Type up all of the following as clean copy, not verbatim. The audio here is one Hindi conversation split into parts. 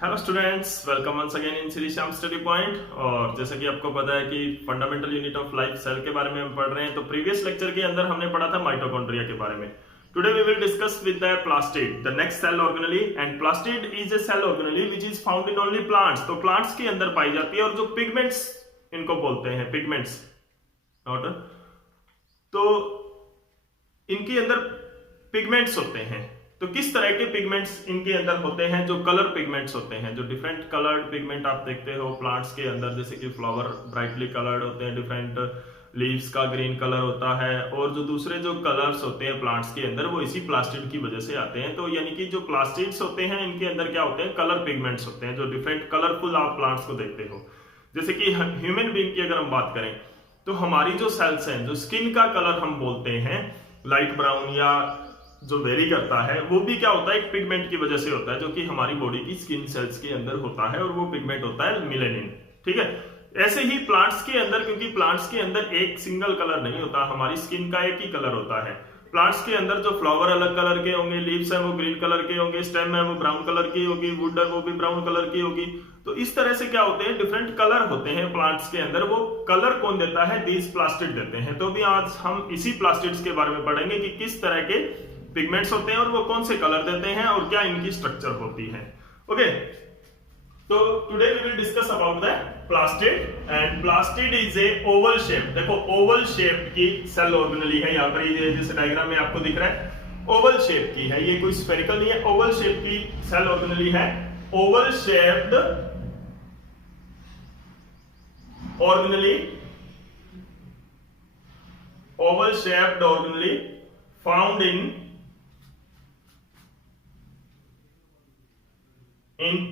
Hello students, welcome once again in Shri Shyam study point. और जैसा कि आपको पता है कि fundamental unit of life cell के बारे में हम पढ़ रहे हैं, तो प्रीवियस लेक्चर के अंदर हमने पढ़ा था माइटोकॉन्ड्रिया के बारे में। Today we will discuss with the plastid, the next cell organelle. And plastid is a cell organelle which is found in only plants. तो प्लांट्स के अंदर पाई जाती है, और जो पिगमेंट्स इनको बोलते हैं, पिगमेंट्स नोट, तो इनके अंदर पिगमेंट्स होते हैं। तो किस तरह के पिगमेंट्स इनके अंदर होते हैं? जो कलर पिगमेंट्स होते हैं, जो डिफरेंट कलर्ड पिगमेंट आप देखते हो प्लांट्स के अंदर, जैसे कि फ्लावर ब्राइटली कलर्ड होते हैं, डिफरेंट लीव्स का ग्रीन कलर होता है, और जो दूसरे जो कलर्स होते हैं प्लांट्स के अंदर वो इसी प्लास्टिड की वजह से आते हैं। तो यानी कि जो प्लास्टिड्स होते हैं इनके अंदर क्या होते हैं? कलर पिगमेंट्स होते हैं, जो डिफरेंट कलरफुल आप प्लांट्स को देखते हो। जैसे कि ह्यूमन बीइंग की अगर हम बात करें तो हमारी जो सेल्स हैं, जो स्किन का कलर हम बोलते हैं लाइट ब्राउन या जो वेरी करता है, वो भी क्या होता है? एक पिगमेंट की वजह से होता है, जो कि हमारी बॉडी की स्किन सेल्स के अंदर होता है, और वो पिगमेंट होता है मेलानिन। ठीक है, ऐसे ही प्लांट्स के अंदर, क्योंकि प्लांट्स के अंदर एक सिंगल कलर नहीं होता, हमारी स्किन का एक ही कलर होता है। प्लांट्स के अंदर जो फ्लावर अलग कलर के होंगे, लीव्स है वो ग्रीन कलर के होंगे, स्टेम है वो ब्राउन कलर की होगी, वुड है वो भी ब्राउन कलर की होगी। तो इस तरह से क्या होते हैं? डिफरेंट कलर होते हैं प्लांट्स के अंदर। वो कलर कौन देता है? दीज प्लास्टिड देते हैं। तो अभी आज हम इसी प्लास्टिड्स के बारे में पढ़ेंगे कि किस तरह के पिगमेंट्स होते हैं और वो कौन से कलर देते हैं और क्या इनकी स्ट्रक्चर होती है। ओके, तो today we will discuss about the plastid. And plastid is a oval shape. देखो, ओवल शेप की सेल ऑर्गेनेली है। यहाँ पर ये जैसे डायग्राम में आपको दिख रहा है, ओवल शेप की है, ये कोई स्फेरिकल नहीं है, ओवल शेप की सेल ऑर्गेनेली है। Oval shaped organelle, Oval shaped organelle found in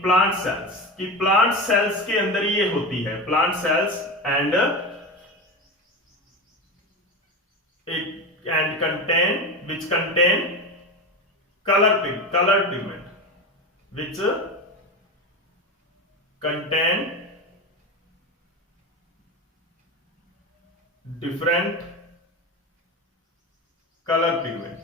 plant sales. कि प्लांट सेल्स के अंदर ये होती है, plant cells and contain which contain colour pigment, which contain different colour pigment.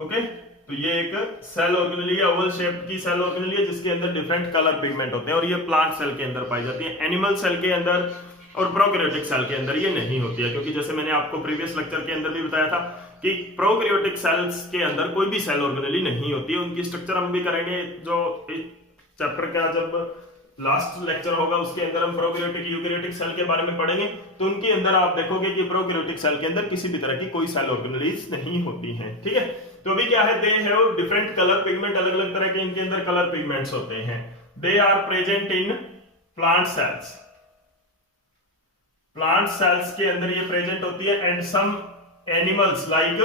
Okay, तो ये एक सेल ऑर्गेनेली है, ओवल शेप की सेल ऑर्गेनेली है, जिसके अंदर डिफरेंट कलर पिगमेंट होते हैं, और ये प्लांट सेल के अंदर पाई जाती है। एनिमल सेल के अंदर और प्रोकैरियोटिक सेल के अंदर ये नहीं होती है, क्योंकि जैसे मैंने आपको प्रीवियस लेक्चर के अंदर भी बताया था कि प्रोकैरियोटिक सेल्स के अंदर कोई भी सेल ऑर्गेनेली नहीं होती है। उनकी स्ट्रक्चर हम भी करेंगे, जो चैप्टर का जब लास्ट लेक्चर होगा उसके अंदर हम प्रोकैरियोटिक यूकैरियोटिक सेल के बारे में पढ़ेंगे। तो उनके अंदर आप देखोगे कि प्रोकैरियोटिक सेल के अंदर किसी भी तरह की कोई सेल ऑर्गेनेलीज नहीं होती हैं। ठीक है, तो अभी क्या है? They have different colour pigment, अलग अलग तरह के इनके अंदर कलर पिगमेंट्स होते हैं। They are present in plant cells, plant cells के अंदर ये प्रेजेंट होती है। And some animals like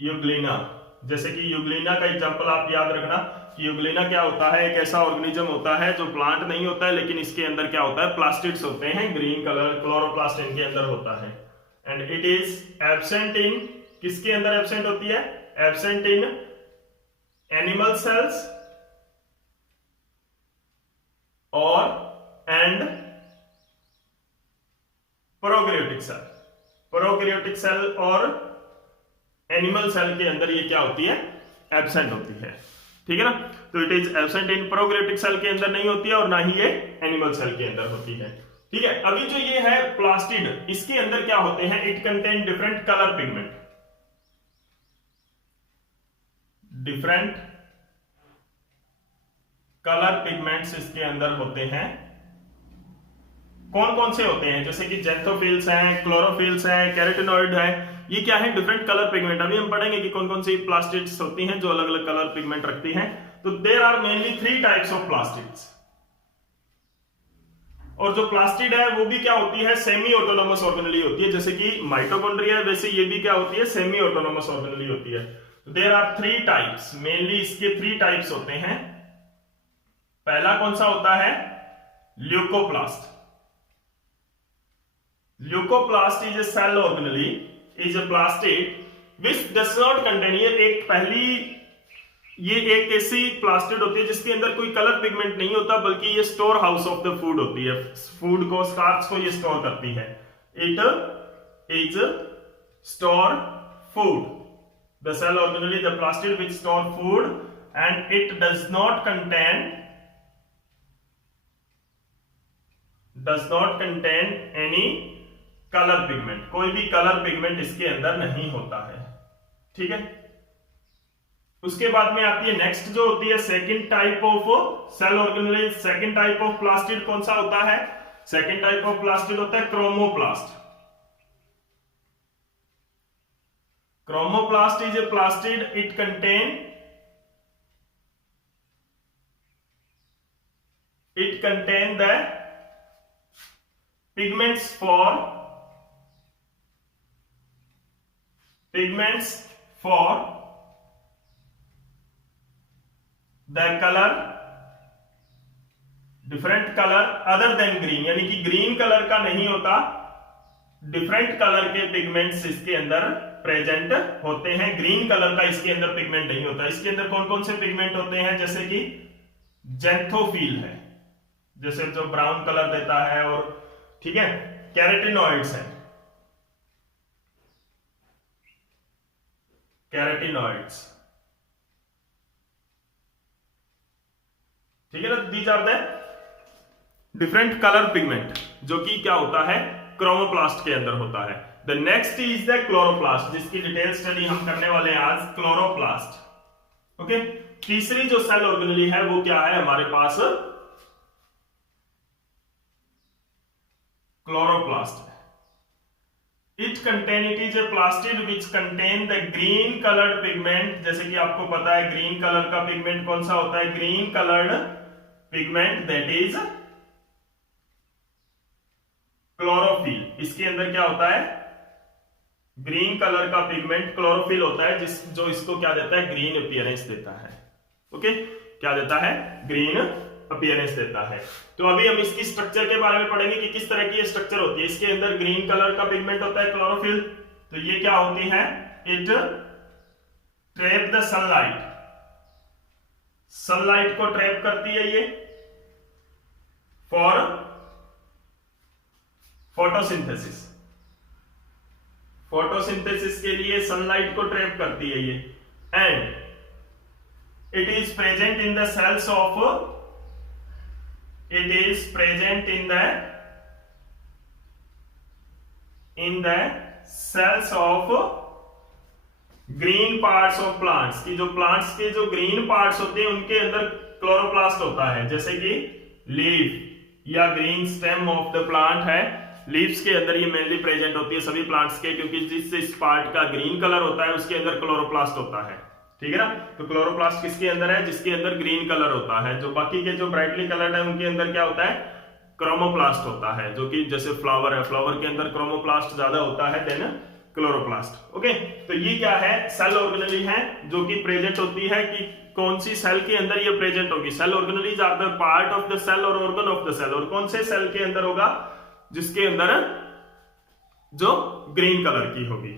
Euglena, जैसे कि यूग्लिना का एग्जांपल आप याद रखना कि यूग्लिना क्या होता है? एक ऐसा ऑर्गेनिज्म होता है जो प्लांट नहीं होता है, लेकिन इसके अंदर क्या होता है? प्लास्टिड्स होते हैं, ग्रीन कलर क्लोरोप्लास्ट इनके अंदर होता है। And it is absent in, किसके अंदर एब्सेंट होती है? एब्सेंट इन एनिमल सेल्स और and prokaryotic cell. Prokaryotic cell और एनिमल सेल के अंदर ये क्या होती है? एब्सेंट होती है। ठीक है ना, तो it is absent in prokaryotic cell के अंदर नहीं होती है, और ना ही ये एनिमल सेल के अंदर होती है। ठीक है, अभी जो ये है प्लास्टिड, इसके अंदर क्या होते हैं? It contain different colour pigment, different colour pigments इसके अंदर होते हैं। कौन कौन से होते हैं? जैसे कि जेंथोफिल्स हैं, क्लोरोफिल्स हैं, कैरोटिनॉइड है। ये क्या है? Different colour pigment. अभी हम पढ़ेंगे कि कौन कौन सी प्लास्टिड्स होती हैं जो अलग अलग कलर पिगमेंट रखती हैं। तो there are mainly 3 types of plastids. और जो प्लास्टिड है वो भी क्या होती है? सेमी ऑटोनोमस ऑर्गेनेली होती है। जैसे कि माइटोकॉन्ड्रिया है, वैसे ये भी क्या होती है? सेमी ऑटोनोमस ऑर्गेनेली होती है। देयर आर 3 टाइप्स, मेनली इसके 3 टाइप्स होते हैं। पहला कौन सा होता है? Leucoplast. Leucoplast is a cell organelle, is a plastid which does not contain, ये एक ऐसी प्लास्टिड होती है जिसके अंदर कोई कलर पिगमेंट नहीं होता, बल्कि ये store house of the food होती है। फूड को, स्टार्च को ये स्टोर करती है। It is store food. the cell organelle, the plastid which store food and it does not contain any colour pigment, कोई भी कलर पिगमेंट इसके अंदर नहीं होता है, ठीक है। उसके बाद में आती है नेक्स्ट जो होती है second type of cell organelle. Second type of plastid कौन सा होता है? सेकंड टाइप ऑफ प्लास्टिड होता है chromoplast. Chromoplast is a plastid. It contain the pigments for the color, different color other than green, यानी कि ग्रीन कलर का नहीं होता, डिफरेंट कलर के पिगमेंट्स इसके अंदर प्रेजेंट होते हैं। ग्रीन कलर का इसके अंदर पिगमेंट नहीं होता। इसके अंदर कौन कौन से पिगमेंट होते हैं? जैसे कि जेंथोफिल है, जैसे जो ब्राउन कलर देता है, और ठीक है, कैरेटिनॉइड्स है, कैरेटिनॉइड्स, ठीक है ना। These are the different colour pigment जो कि क्या होता है? क्रोमोप्लास्ट के अंदर होता है। The next is the chloroplast, जिसकी डिटेल स्टडी हम करने वाले हैं आज, क्लोरोप्लास्ट। ओके, तीसरी जो सेल ऑर्गेनेली है वो क्या है हमारे पास? Chloroplast. It is a plastid which contain the green coloured pigment. जैसे कि आपको पता है ग्रीन कलर का पिगमेंट कौन सा होता है? Green coloured pigment, that is chlorophyll. इसके अंदर क्या होता है? ग्रीन कलर का पिगमेंट क्लोरोफिल होता है, जो इसको क्या देता है? ग्रीन अपीयरेंस देता है। ओके, क्या देता है? ग्रीन अपीयरेंस देता है। तो अभी हम इसकी स्ट्रक्चर के बारे में पढ़ेंगे कि किस तरह की ये स्ट्रक्चर होती है। इसके अंदर ग्रीन कलर का पिगमेंट होता है क्लोरोफिल। तो ये क्या होती है? It trap the sunlight, sunlight को ट्रैप करती है ये फॉर फोटोसिंथेसिस। फोटोसिंथेसिस के लिए सनलाइट को ट्रैप करती है ये। And it is present in the cells of, it is present in the cells of green parts of plants, की जो plants के जो green parts होते हैं उनके अंदर क्लोरोप्लास्ट होता है। जैसे कि लीफ या green stem of the plant है, लीव्स के अंदर ये मेनली प्रेजेंट होती है सभी प्लांट्स के, क्योंकि जिस पार्ट का ग्रीन कलर होता है उसके अंदर क्लोरोप्लास्ट होता है, ठीक है ना। तो क्लोरोप्लास्ट किसके अंदर है? जिसके अंदर ग्रीन कलर होता है। जो बाकी के जो ब्राइटली कलर्ड है उनके अंदर क्या होता है? क्रोमोप्लास्ट होता है, जो कि जैसे फ्लावर है, फ्लावर के अंदर क्रोमोप्लास्ट ज्यादा होता है देन क्लोरोप्लास्ट। ओके, तो ये क्या है? सेल ऑर्गेनेली है जो कि प्रेजेंट होती है कि कौन सी सेल के अंदर ये प्रेजेंट होगी। Cell organelles are the part of the cell और ऑर्गन ऑफ द सेल। और कौन से सेल के अंदर होगा? जिसके अंदर जो ग्रीन कलर की होगी,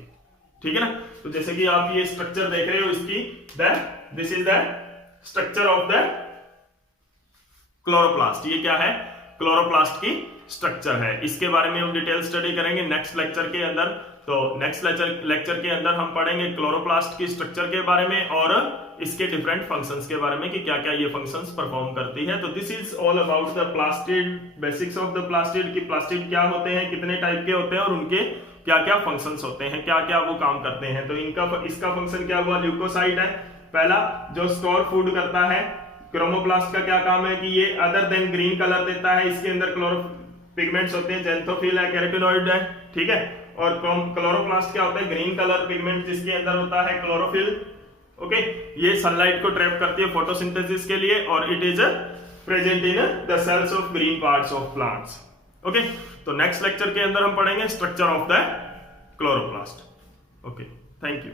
ठीक है ना। तो जैसे कि आप ये स्ट्रक्चर देख रहे हो इसकी, this is the structure of the chloroplast. ये क्या है? क्लोरोप्लास्ट की स्ट्रक्चर है। इसके बारे में हम डिटेल स्टडी करेंगे नेक्स्ट लेक्चर के अंदर। तो नेक्स्ट लेक्चर के अंदर हम पढ़ेंगे क्लोरोप्लास्ट की स्ट्रक्चर के बारे में और इसके डिफरेंट फंक्शंस के बारे में कि क्या क्या ये फंक्शंस परफॉर्म करती है। तो this is all about the plastid, basics of the plastid, की प्लास्टिड क्या होते हैं, कितने टाइप के होते हैं और उनके क्या क्या फंक्शंस होते हैं, क्या क्या वो काम करते हैं। तो इसका फंक्शन क्या हुआ? ल्यूकोसाइट है पहला, जो स्टोर फूड करता है। क्रोमोप्लास्ट का क्या काम है कि ये अदर देन ग्रीन कलर देता है। इसके अंदर क्लोरो पिगमेंट्स होते हैं, जेंथोफिल है, कैरोटिनॉइड है, ठीक है। और क्लोरोप्लास्ट क्या होता है? ग्रीन कलर पिगमेंट जिसके अंदर होता है क्लोरोफिल। ओके, ये सनलाइट को ट्रैप करती है फोटोसिंथेसिस के लिए और it is present in the cells of green parts of plants. Okay, तो नेक्स्ट लेक्चर के अंदर हम पढ़ेंगे structure of the chloroplast. Okay, thank you.